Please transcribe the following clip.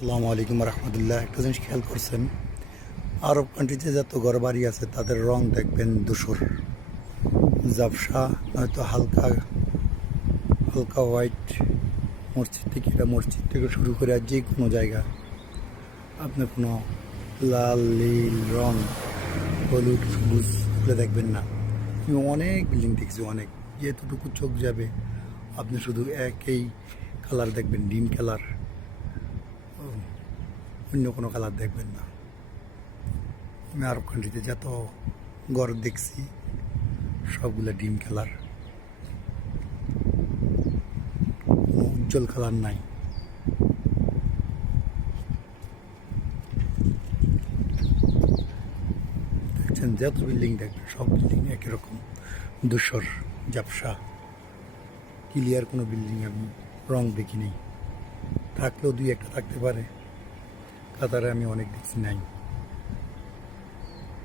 আসসালামু আলাইকুম রহমতুল্লাহ। একটা জিনিস খেয়াল করছেন, আরব কান্ট্রিতে যত ঘর বাড়ি আছে তাদের রং দেখবেন ধূসর, ঝাপসা, নয়তো হালকা হালকা হোয়াইট। মসজিদ থেকে শুরু করে আর যে কোনো জায়গা আপনি কোনো লাল নীল রং, হলুদ সবুজ এগুলো দেখবেন না। আমি অনেক বিল্ডিং দেখছি, অনেক, যেতটুকু চোখ যাবে আপনি শুধু একই কালার দেখবেন, ডিম কালার, অন্য কোনো কালার দেখবেন না। আমি আরব কান্ট্রিতে যত ঘর দেখছি সবগুলো ডিম কালার, কোনো উজ্জ্বল কালার নাই। দেখছেন যত বিল্ডিং দেখবেন সব বিল্ডিং একই রকম ধূসর, ঝাপসা, ক্লিয়ার কোনো বিল্ডিং আমি রং দেখিনি। থাকলেও দুই একটা থাকতে পারে, কাতারে আমি অনেক দেখছি নাই।